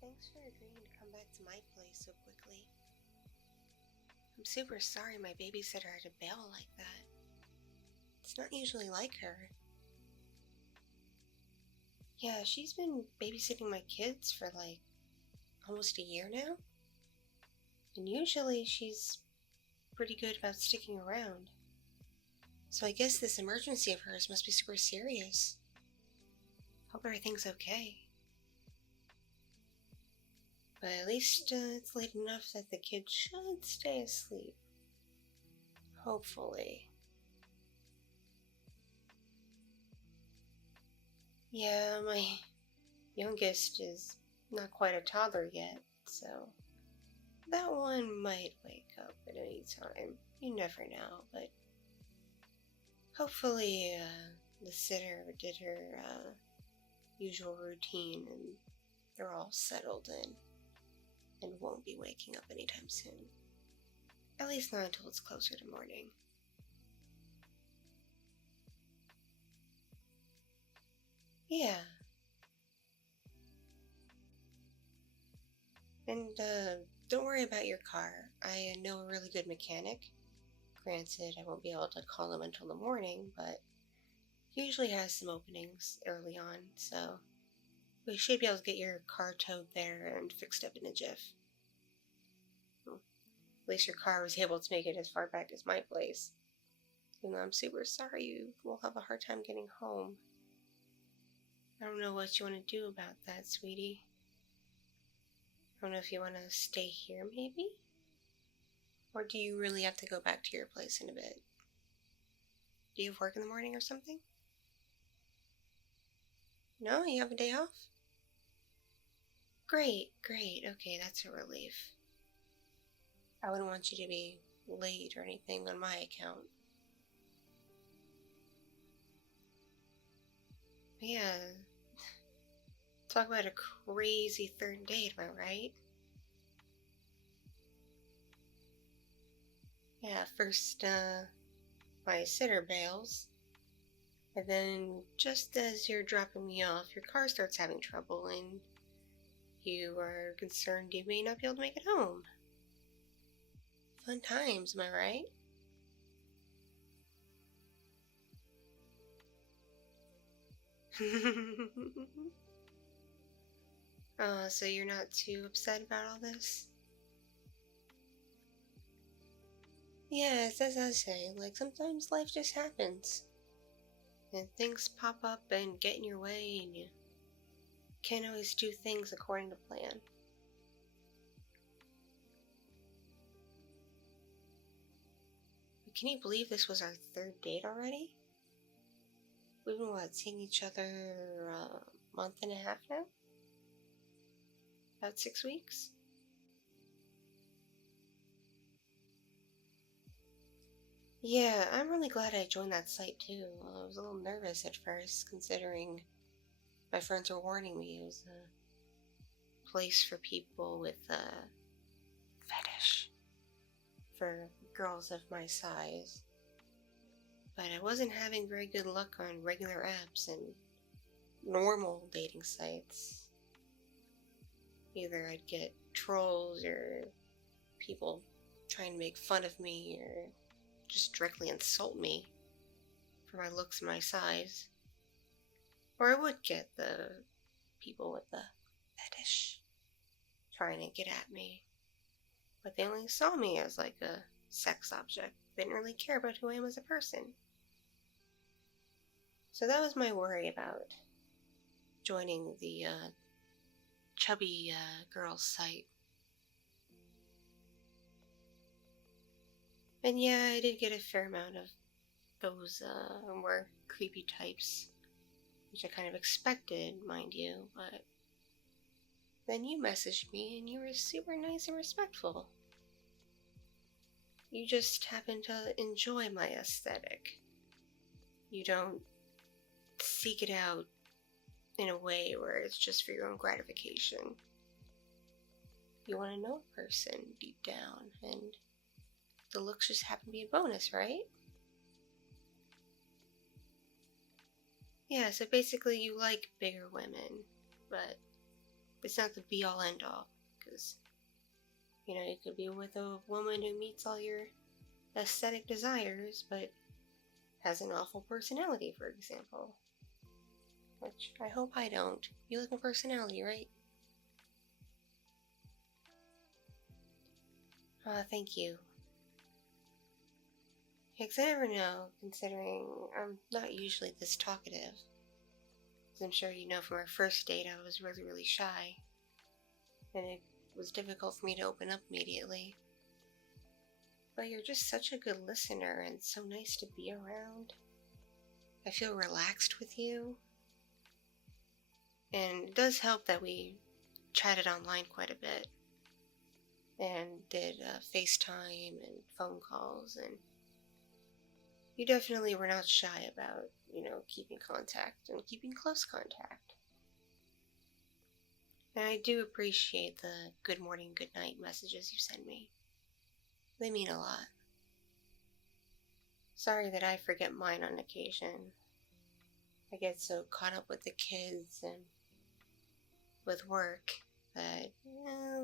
Thanks for agreeing to come back to my place so quickly. I'm super sorry my babysitter had to bail like that. It's not usually like her. Yeah, she's been babysitting my kids for like almost a year now. And usually she's pretty good about sticking around. So I guess this emergency of hers must be super serious. Hope everything's okay. But at least it's late enough that the kids should stay asleep. Hopefully. Yeah, my youngest is not quite a toddler yet, so that one might wake up at any time. You never know, but hopefully the sitter did her usual routine and they're all settled in and won't be waking up anytime soon. At least not until it's closer to morning. Yeah. And don't worry about your car. I know a really good mechanic. Granted, I won't be able to call him until the morning, but he usually has some openings early on, so we should be able to get your car towed there and fixed up in a jiff. At least your car was able to make it as far back as my place. Even though I'm super sorry you will have a hard time getting home. I don't know what you want to do about that, sweetie. I don't know if you want to stay here, maybe? Or do you really have to go back to your place in a bit? Do you have work in the morning or something? No? You have a day off? Great. Okay, that's a relief. I wouldn't want you to be late or anything on my account. But yeah, talk about a crazy third date, am I right? Yeah, first, my sitter bails. And then, just as you're dropping me off, your car starts having trouble, and you are concerned you may not be able to make it home. Fun times, am I right? So you're not too upset about all this? Yes, as I say, like, sometimes life just happens. And things pop up and get in your way, and you can't always do things according to plan. But can you believe this was our third date already? We've been, seeing each other a month and a half now? About 6 weeks? Yeah, I'm really glad I joined that site too. I was a little nervous at first, considering my friends were warning me it was a place for people with a fetish for girls of my size. But I wasn't having very good luck on regular apps and normal dating sites. Either I'd get trolls or people trying to make fun of me or just directly insult me for my looks and my size. Or I would get the people with the fetish trying to get at me. But they only saw me as like a sex object. They didn't really care about who I am as a person. So that was my worry about joining the chubby girls site. And yeah, I did get a fair amount of those more creepy types, which I kind of expected, mind you, but then you messaged me and you were super nice and respectful. You just happen to enjoy my aesthetic. You don't seek it out in a way where it's just for your own gratification. You want to know a person deep down, and the looks just happen to be a bonus, right? Yeah, so basically you like bigger women, but it's not the be-all end-all, because, you know, you could be with a woman who meets all your aesthetic desires, but has an awful personality, for example. Which I hope I don't. You like my personality, right? Thank you. Because I never know, considering I'm not usually this talkative. As I'm sure you know from our first date, I was really, really shy. And it was difficult for me to open up immediately. But you're just such a good listener and so nice to be around. I feel relaxed with you. And it does help that we chatted online quite a bit. And did FaceTime and phone calls. And you definitely were not shy about, you know, keeping contact and keeping close contact. And I do appreciate the good morning, good night messages you send me. They mean a lot. Sorry that I forget mine on occasion. I get so caught up with the kids and with work that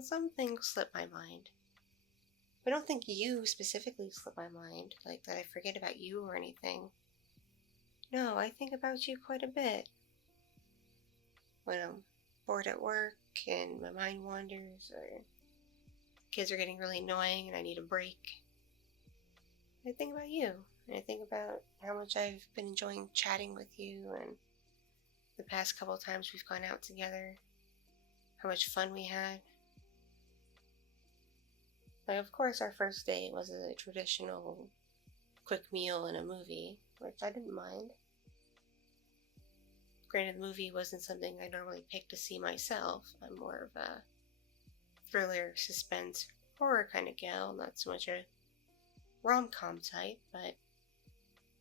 some things slip my mind. But I don't think you specifically slip my mind, like that I forget about you or anything. No, I think about you quite a bit. When I'm bored at work and my mind wanders, or kids are getting really annoying and I need a break, I think about you. And I think about how much I've been enjoying chatting with you and the past couple of times we've gone out together, how much fun we had. Like, of course, our first date was a traditional quick meal and a movie, which I didn't mind. Granted, the movie wasn't something I normally pick to see myself. I'm more of a thriller, suspense, horror kind of gal, not so much a rom-com type, but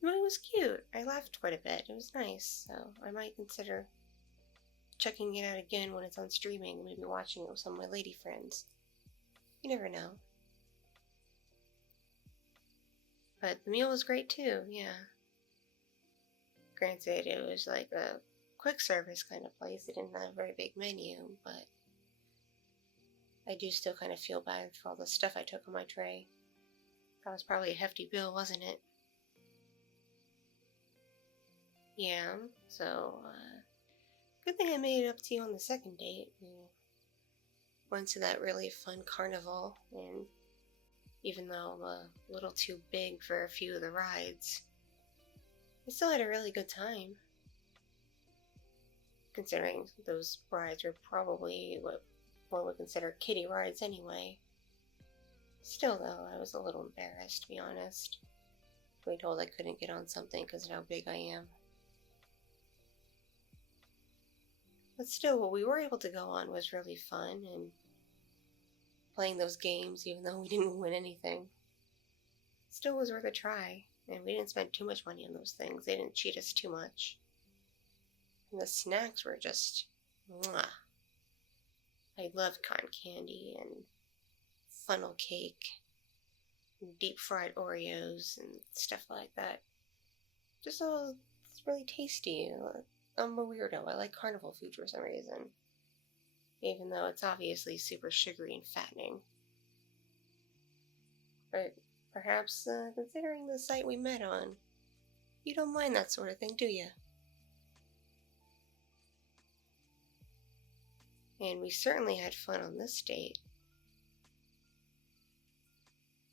the movie was cute. I laughed quite a bit. It was nice, so I might consider checking it out again when it's on streaming, maybe watching it with some of my lady friends. You never know. But the meal was great too, yeah. Granted, it was like a quick service kind of place. It didn't have a very big menu, but I do still kind of feel bad for all the stuff I took on my tray. That was probably a hefty bill, wasn't it? Yeah, so, good thing I made it up to you on the second date. We went to that really fun carnival, and even though I'm a little too big for a few of the rides, I still had a really good time. Considering those rides were probably what one would consider kiddie rides anyway. Still, though, I was a little embarrassed, to be honest. Being told I couldn't get on something because of how big I am. But still, what we were able to go on was really fun, and playing those games, even though we didn't win anything, still was worth a try. And we didn't spend too much money on those things. They didn't cheat us too much. And the snacks were just mwah. I loved cotton candy and funnel cake, and deep fried Oreos and stuff like that. Just all really tasty. I'm a weirdo. I like carnival food for some reason, even though it's obviously super sugary and fattening. But perhaps, considering the site we met on, you don't mind that sort of thing, do you? And we certainly had fun on this date.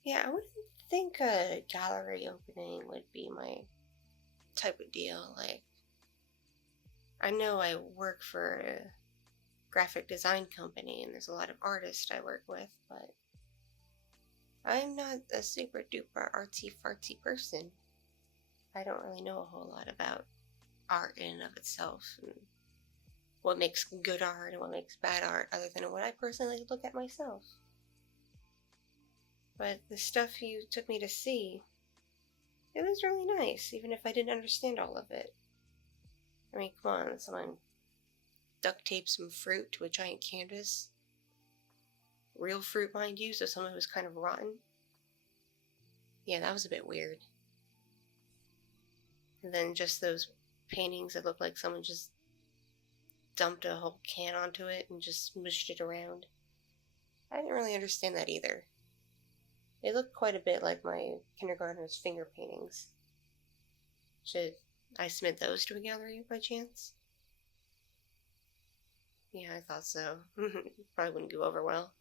Yeah, I wouldn't think a gallery opening would be my type of deal. Like, I know I work for a graphic design company and there's a lot of artists I work with, but I'm not a super duper artsy fartsy person. I don't really know a whole lot about art in and of itself, and what makes good art and what makes bad art, other than what I personally look at myself. But the stuff you took me to see, it was really nice, even if I didn't understand all of it. I mean, come on, someone duct taped some fruit to a giant canvas. Real fruit, mind you, so some of it was kind of rotten. Yeah, that was a bit weird. And then just those paintings that looked like someone just dumped a whole can onto it and just smooshed it around. I didn't really understand that either. It looked quite a bit like my kindergartner's finger paintings. Should I submit those to a gallery by chance? Yeah, I thought so. Probably wouldn't go over well,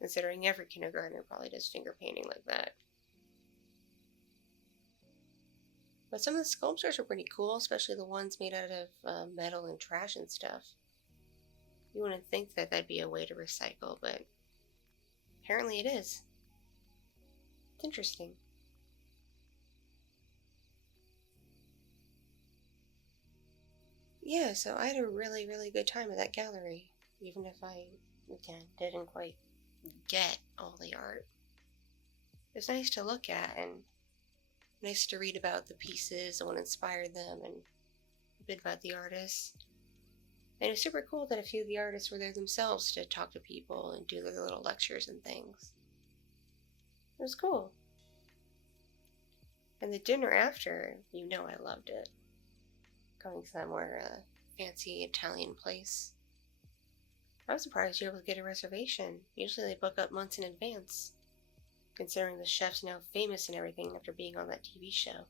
considering every kindergartner probably does finger painting like that. But some of the sculptures are pretty cool, especially the ones made out of metal and trash and stuff. You wouldn't think that that'd be a way to recycle, but apparently it is. It's interesting. Yeah, so I had a really, really good time at that gallery, even if I, again, didn't quite get all the art. It was nice to look at and nice to read about the pieces and what inspired them and a bit about the artists. And it was super cool that a few of the artists were there themselves to talk to people and do their little lectures and things. It was cool. And the dinner after, you know I loved it. Going somewhere, a fancy Italian place. I was surprised you were able to get a reservation. Usually they book up months in advance, considering the chef's now famous and everything after being on that TV show.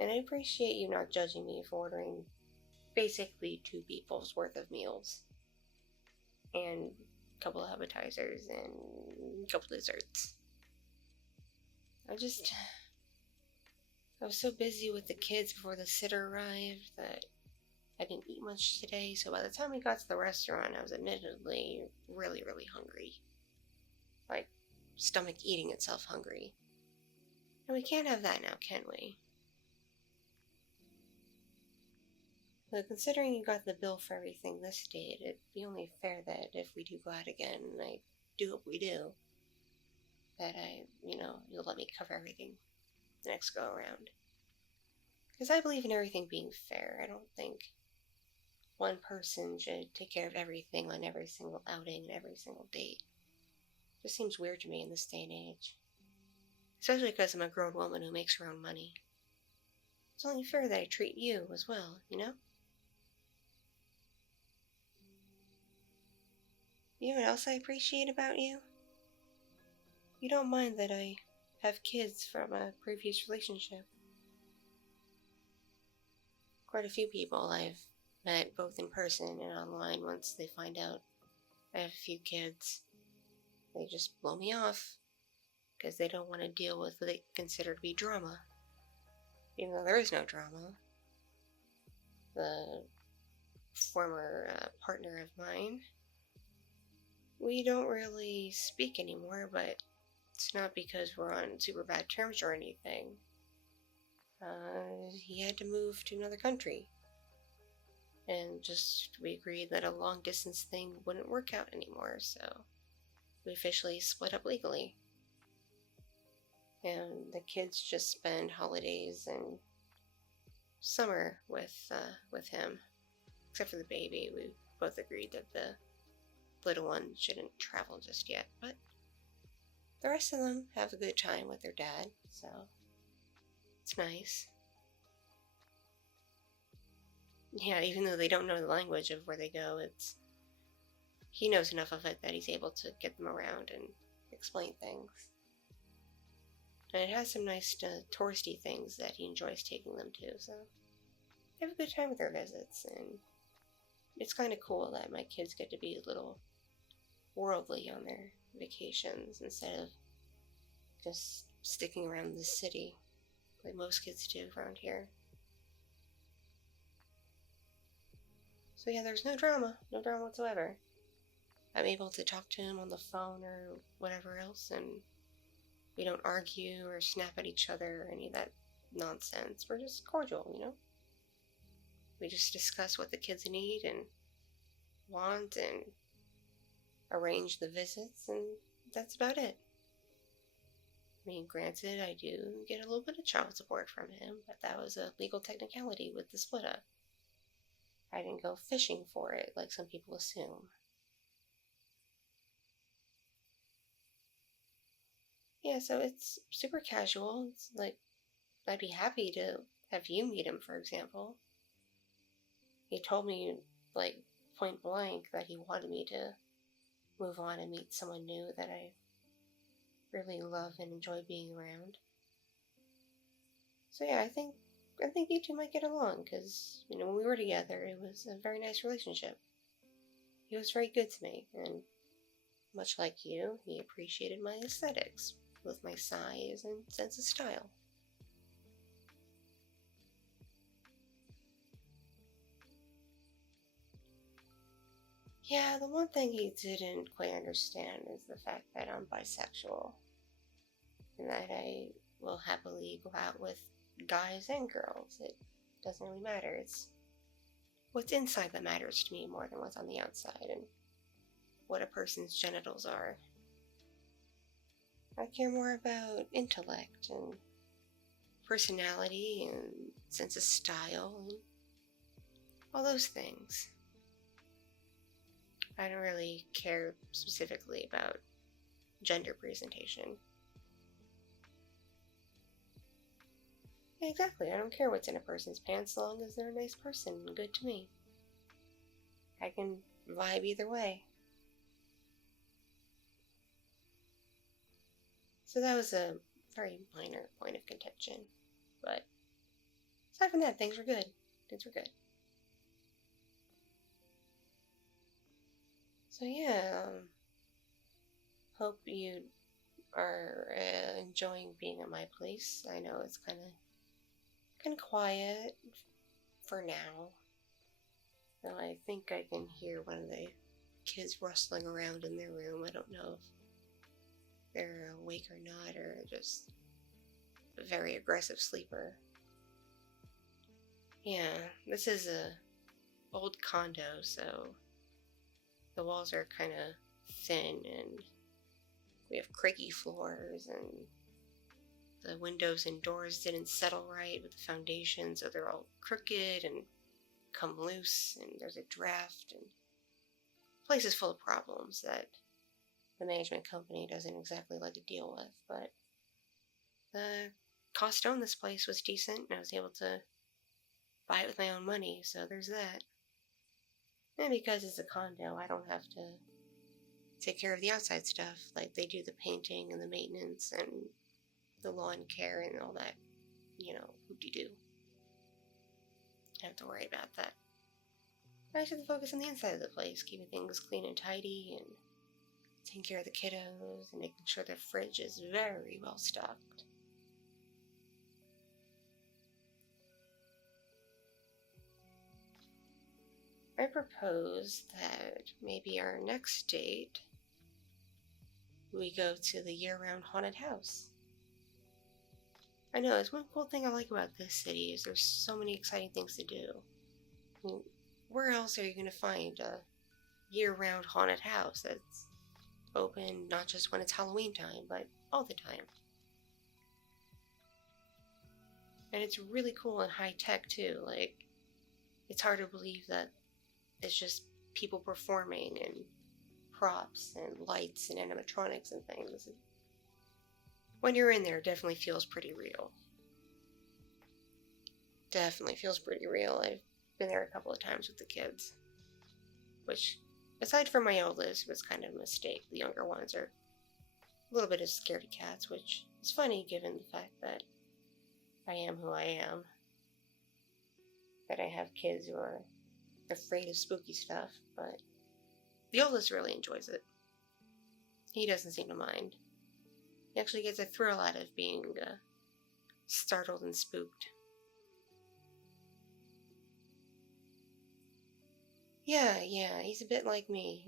And I appreciate you not judging me for ordering basically 2 people's worth of meals. And a couple of appetizers and a couple desserts. I was so busy with the kids before the sitter arrived that I didn't eat much today, so by the time we got to the restaurant, I was admittedly really, really hungry. Like, stomach eating itself hungry. And we can't have that now, can we? But considering you got the bill for everything this date, it'd be only fair that if we do go out again, and I do hope we do, that you'll let me cover everything the next go around. Because I believe in everything being fair. I don't think one person should take care of everything on every single outing and every single date. It just seems weird to me in this day and age. Especially because I'm a grown woman who makes her own money. It's only fair that I treat you as well, you know? You know what else I appreciate about you? You don't mind that I have kids from a previous relationship. Quite a few people I've met both in person and online once they find out I have a few kids. They just blow me off because they don't want to deal with what they consider to be drama. Even though there is no drama. The former partner of mine, we don't really speak anymore, but it's not because we're on super bad terms or anything. He had to move to another country. And we agreed that a long distance thing wouldn't work out anymore, so we officially split up legally. And the kids just spend holidays and summer with him. Except for the baby. We both agreed that the little one shouldn't travel just yet, but the rest of them have a good time with their dad, so it's nice. Yeah, even though they don't know the language of where they go, he knows enough of it that he's able to get them around and explain things. And it has some nice touristy things that he enjoys taking them to, so they have a good time with their visits, and it's kind of cool that my kids get to be a little worldly on their vacations instead of just sticking around the city like most kids do around here. So yeah, there's no drama whatsoever. I'm able to talk to him on the phone or whatever else, and we don't argue or snap at each other or any of that nonsense. We're just cordial, you know? We just discuss what the kids need and want and arrange the visits, and that's about it. I mean, granted, I do get a little bit of child support from him, but that was a legal technicality with the split up. I didn't go fishing for it like some people assume. Yeah, so it's super casual. It's like, I'd be happy to have you meet him, for example. He told me, like, point blank that he wanted me to move on and meet someone new that I really love and enjoy being around. So yeah, I think you two might get along, because, you know, when we were together, it was a very nice relationship. He was very good to me, and much like you, he appreciated my aesthetics, both my size and sense of style. Yeah, the one thing he didn't quite understand is the fact that I'm bisexual, and that I will happily go out with guys and girls. It doesn't really matter. It's what's inside that matters to me more than what's on the outside and what a person's genitals are. I care more about intellect and personality and sense of style and all those things. I don't really care specifically about gender presentation. Yeah, exactly, I don't care what's in a person's pants as long as they're a nice person and good to me. I can vibe either way. So that was a very minor point of contention, but aside from that, things were good. Things were good. So yeah, hope you are enjoying being at my place. I know it's kind of quiet for now. Though I think I can hear one of the kids rustling around in their room. I don't know if they're awake or not, or just a very aggressive sleeper. Yeah, this is a old condo, so the walls are kind of thin, and we have creaky floors, and the windows and doors didn't settle right with the foundation, so they're all crooked and come loose, and there's a draft, and the place is full of problems that the management company doesn't exactly like to deal with. But the cost to own this place was decent, and I was able to buy it with my own money, so there's that. And because it's a condo, I don't have to take care of the outside stuff, like they do the painting and the maintenance and the lawn care and all that, you know, hoop-de-doo. I don't have to worry about that. I just have to focus on the inside of the place, keeping things clean and tidy, and taking care of the kiddos, and making sure the fridge is very well stocked. I propose that maybe our next date, we go to the year-round haunted house. I know, it's one cool thing I like about this city is there's so many exciting things to do. I mean, where else are you going to find a year-round haunted house that's open not just when it's Halloween time, but all the time? And it's really cool and high-tech too. Like, it's hard to believe that it's just people performing and props and lights and animatronics and things. When you're in there, it definitely feels pretty real. Definitely feels pretty real. I've been there a couple of times with the kids, which, aside from my oldest, was kind of a mistake. The younger ones are a little bit of scaredy cats, which is funny given the fact that I am who I am. That I have kids who are afraid of spooky stuff, but the oldest really enjoys it. He doesn't seem to mind. He actually gets a thrill out of being startled and spooked. Yeah, he's a bit like me.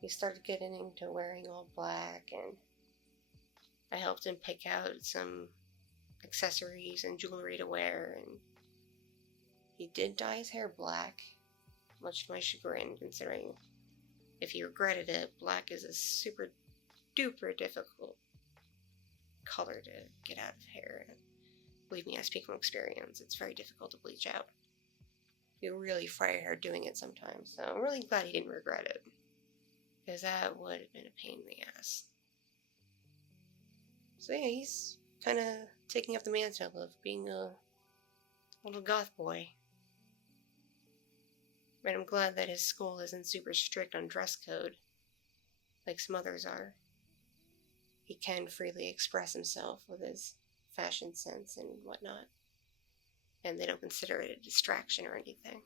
He started getting into wearing all black, and I helped him pick out some accessories and jewelry to wear, and he did dye his hair black, much to my chagrin, considering if he regretted it, black is a super duper difficult color to get out of hair. Believe me, I speak from experience. It's very difficult to bleach out. You really fry your hair doing it sometimes, so I'm really glad he didn't regret it, because that would have been a pain in the ass. So yeah, he's kind of taking up the mantle of being a Little goth boy. But I'm glad that his school isn't super strict on dress code, like some others are. He can freely express himself with his fashion sense and whatnot. And they don't consider it a distraction or anything.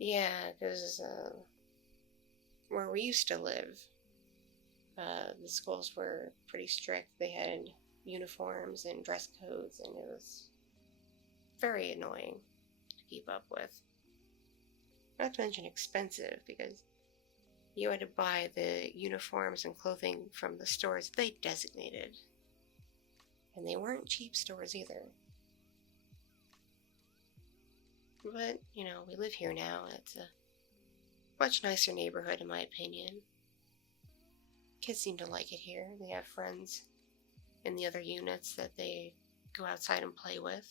Yeah, because where we used to live, the schools were pretty strict. They had uniforms and dress codes, and it was very annoying to keep up with. Not to mention expensive, because you had to buy the uniforms and clothing from the stores they designated. And they weren't cheap stores either. But, you know, we live here now. It's a much nicer neighborhood, in my opinion. Kids seem to like it here. They have friends in the other units that they go outside and play with.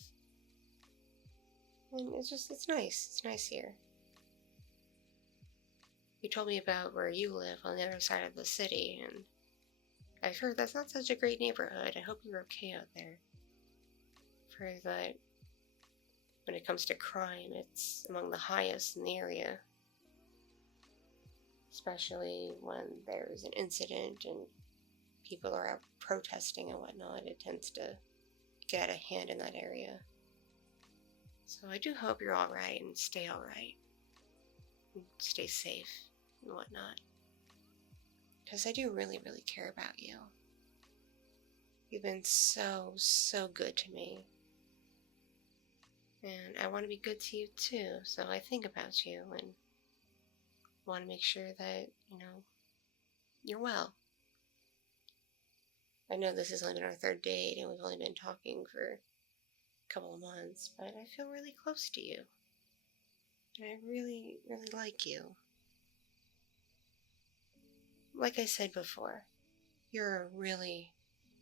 And it's nice. It's nice here. You told me about where you live on the other side of the city, and I've heard that's not such a great neighborhood. I hope you're okay out there. I've heard that when it comes to crime, it's among the highest in the area. Especially when there's an incident and people are out protesting and whatnot, it tends to get out of hand in that area. So I do hope you're alright and stay alright. And stay safe and whatnot. Because I do really, really care about you. You've been so, so good to me. And I want to be good to you too, so I think about you and want to make sure that, you know, you're well. I know this has only been our third date and we've only been talking for a couple of months, but I feel really close to you. And I really, really like you. Like I said before, you're a really,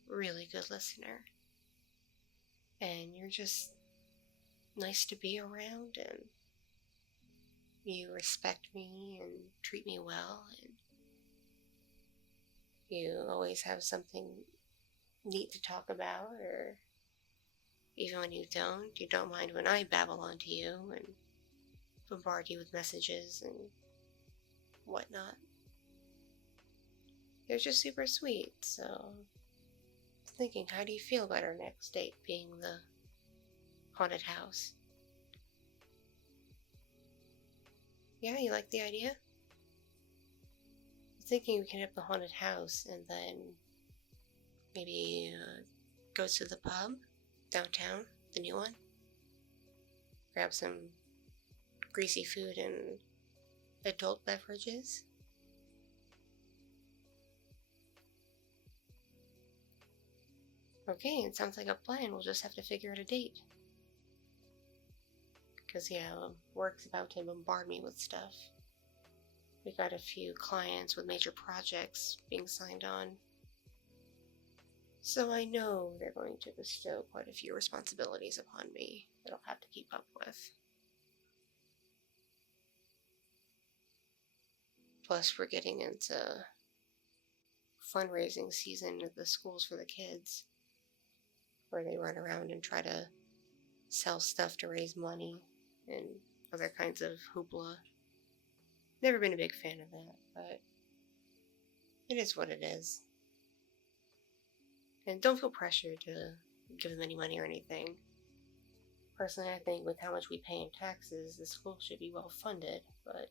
really good listener. And you're just nice to be around, and you respect me and treat me well, and you always have something neat to talk about, or even when you don't mind when I babble onto you and bombard you with messages and whatnot. You're just super sweet, so I was thinking, how do you feel about our next date being the haunted house? Yeah, you like the idea? I'm thinking we can have the haunted house and then maybe go to the pub downtown, the new one. Grab some greasy food and adult beverages. Okay, it sounds like a plan. We'll just have to figure out a date. Because, yeah, work's about to bombard me with stuff. We got a few clients with major projects being signed on. So I know they're going to bestow quite a few responsibilities upon me that I'll have to keep up with. Plus, we're getting into fundraising season at the schools for the kids, where they run around and try to sell stuff to raise money and other kinds of hoopla. Never been a big fan of that, but it is what it is. And don't feel pressured to give them any money or anything. Personally, I think with how much we pay in taxes, the school should be well funded, but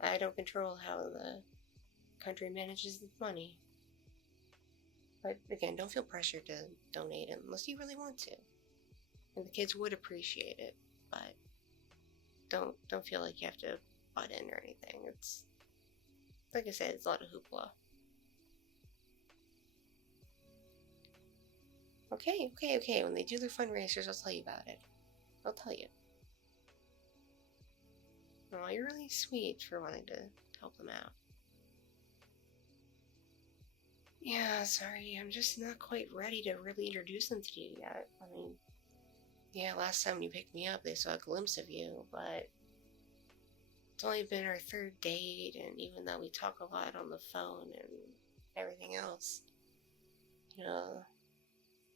I don't control how the country manages its money. But again, don't feel pressured to donate unless you really want to. And the kids would appreciate it, but don't feel like you have to butt in or anything. It's, like I said, it's a lot of hoopla. Okay. When they do their fundraisers, I'll tell you about it. I'll tell you. Oh, you're really sweet for wanting to help them out. Yeah, sorry, I'm just not quite ready to really introduce them to you yet. I mean, yeah, last time you picked me up, they saw a glimpse of you, but it's only been our third date, and even though we talk a lot on the phone and everything else,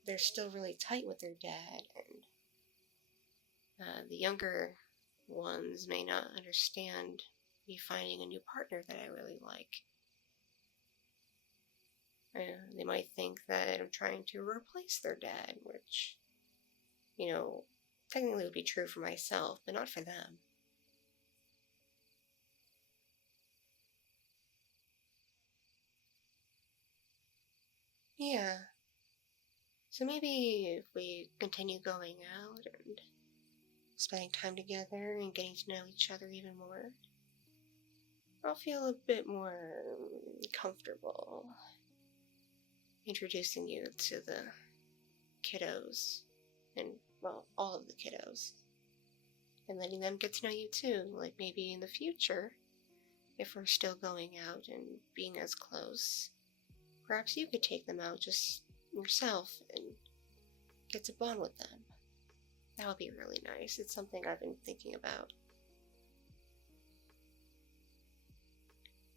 they're still really tight with their dad, and the younger ones may not understand me finding a new partner that I really like. They might think that I'm trying to replace their dad, which, technically would be true for myself, but not for them. Yeah. So maybe if we continue going out and spending time together and getting to know each other even more, I'll feel a bit more comfortable introducing you to the kiddos, and, well, all of the kiddos, and letting them get to know you too. Like, maybe in the future, if we're still going out and being as close, perhaps you could take them out just yourself and get to bond with them. That would be really nice. It's something I've been thinking about.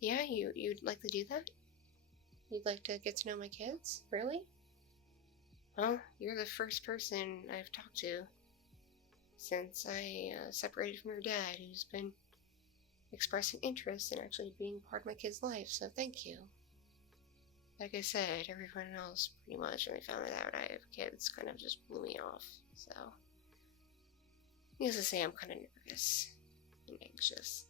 Yeah, you'd like to do that? You'd like to get to know my kids? Really? Well, you're the first person I've talked to since I separated from your dad, who's been expressing interest in actually being part of my kid's life, so thank you. Like I said, everyone else, pretty much, when they found out I have kids, kind of just blew me off, so needless to say, I'm kind of nervous and anxious.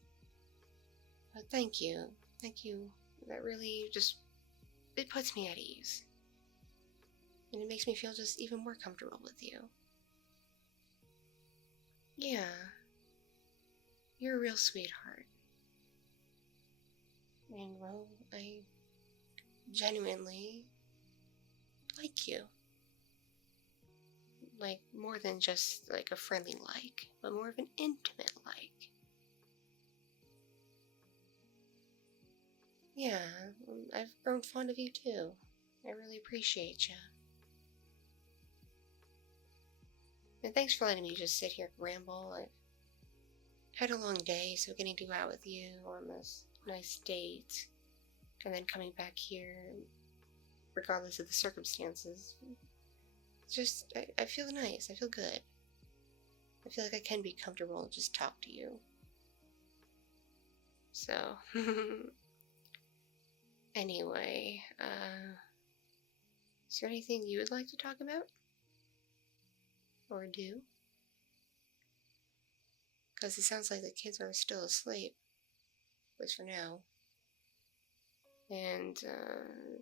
But thank you. Thank you. That really just, it puts me at ease. And it makes me feel just even more comfortable with you. Yeah. You're a real sweetheart. And, well, I genuinely like you. Like, more than just, like, a friendly like, but more of an intimate like. Yeah, I've grown fond of you too. I really appreciate you. And thanks for letting me just sit here and ramble. I've had a long day, so getting to go out with you on this nice date, and then coming back here, regardless of the circumstances, just, I feel nice. I feel good. I feel like I can be comfortable and just talk to you. So, anyway, is there anything you would like to talk about? Or do? Because it sounds like the kids are still asleep, at least for now. And,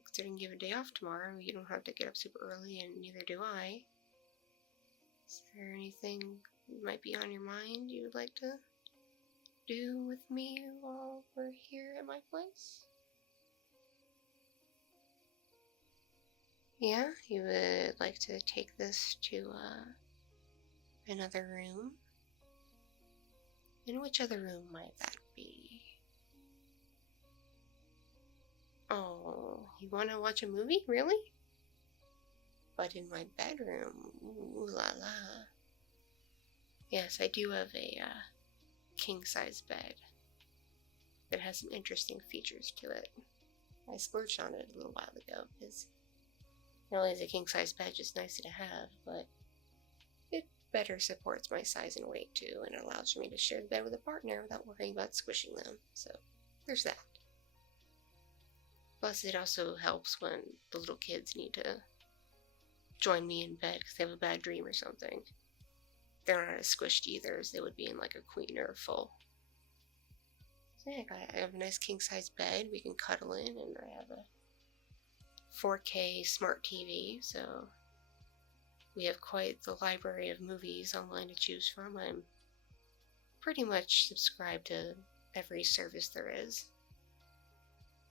considering you have a day off tomorrow, you don't have to get up super early, and neither do I. Is there anything that might be on your mind you would like to do with me while we're here at my place? Yeah, you would like to take this to, another room? And which other room might that be? Oh, you want to watch a movie? Really? But in my bedroom? Ooh la la. Yes, I do have a king-size bed that has some interesting features to it. I splurged on it a little while ago because not only is a king-size bed just nicer to have, but it better supports my size and weight too, and it allows for me to share the bed with a partner without worrying about squishing them. So there's that. Plus, it also helps when the little kids need to join me in bed because they have a bad dream or something. They're not as squished either as they would be in like a queen or a full. So yeah, I have a nice king-size bed we can cuddle in, and I have a 4K smart TV, so we have quite the library of movies online to choose from. I'm pretty much subscribed to every service there is.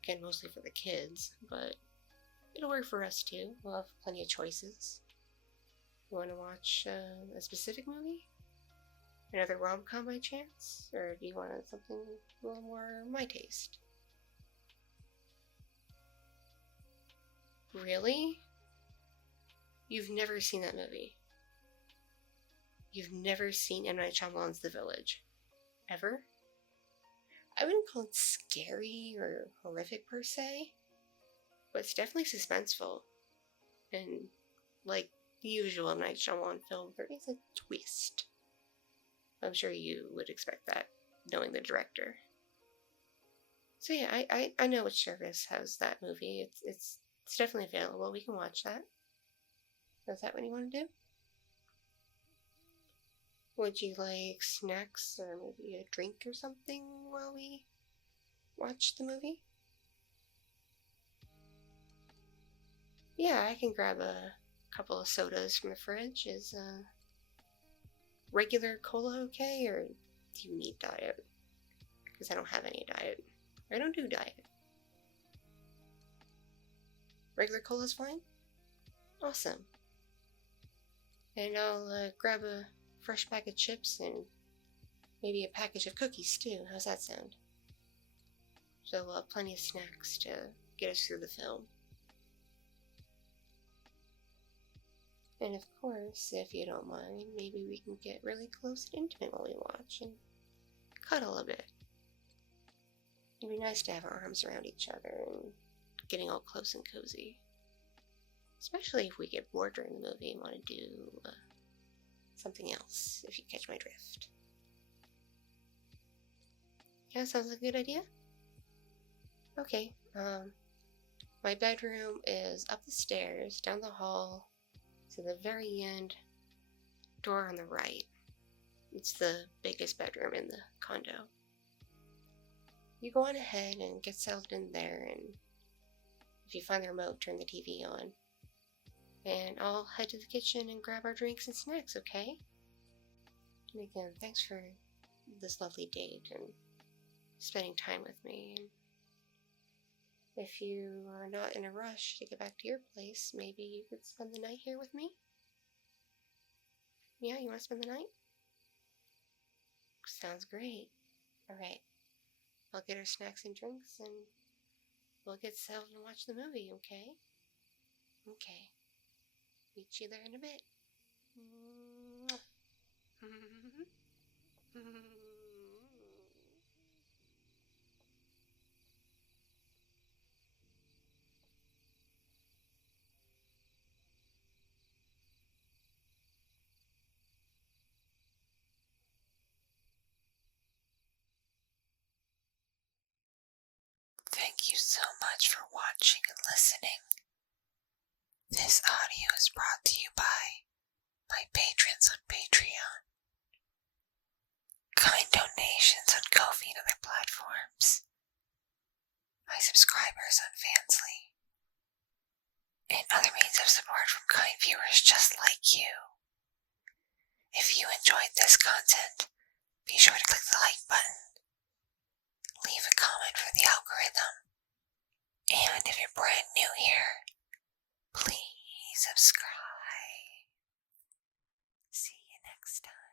Again, mostly for the kids, but it'll work for us too. We'll have plenty of choices. You want to watch a specific movie? Another rom-com by chance? Or do you want something a little more my taste? Really? You've never seen that movie? You've never seen M. Night Shyamalan's The Village? Ever? I wouldn't call it scary or horrific per se, but it's definitely suspenseful. And like the usual M. Night Shyamalan film, there is a twist. I'm sure you would expect that, knowing the director. So yeah, I know which service has that movie. It's definitely available. We can watch that. Is that what you want to do? Would you like snacks or maybe a drink or something while we watch the movie? Yeah, I can grab a couple of sodas from the fridge. Is regular cola okay, or do you need diet? Because I don't have any diet. I don't do diet. Regular cola's fine? Awesome. And I'll grab a fresh pack of chips and maybe a package of cookies too. How's that sound? So plenty of snacks to get us through the film. And of course, if you don't mind, maybe we can get really close and intimate while we watch and cuddle a bit. It'd be nice to have our arms around each other and getting all close and cozy. Especially if we get bored during the movie and want to do something else, if you catch my drift. Yeah, sounds like a good idea? Okay, my bedroom is up the stairs, down the hall, to the very end, door on the right. It's the biggest bedroom in the condo. You go on ahead and get settled in there, and if you find the remote, turn the TV on. And I'll head to the kitchen and grab our drinks and snacks, okay? And again, thanks for this lovely date and spending time with me. And if you are not in a rush to get back to your place, maybe you could spend the night here with me? Yeah, you want to spend the night? Sounds great. Alright, I'll get our snacks and drinks and we'll get settled and watch the movie, okay? Okay. Meet you there in a bit. Thank you so much for watching and listening. This audio is brought to you by my patrons on Patreon, kind donations on Ko-fi and other platforms, my subscribers on Fansly, and other means of support from kind viewers just like you. If you enjoyed this content, be sure to click the like button, leave a comment for the algorithm, and if you're brand new here, please subscribe. See you next time.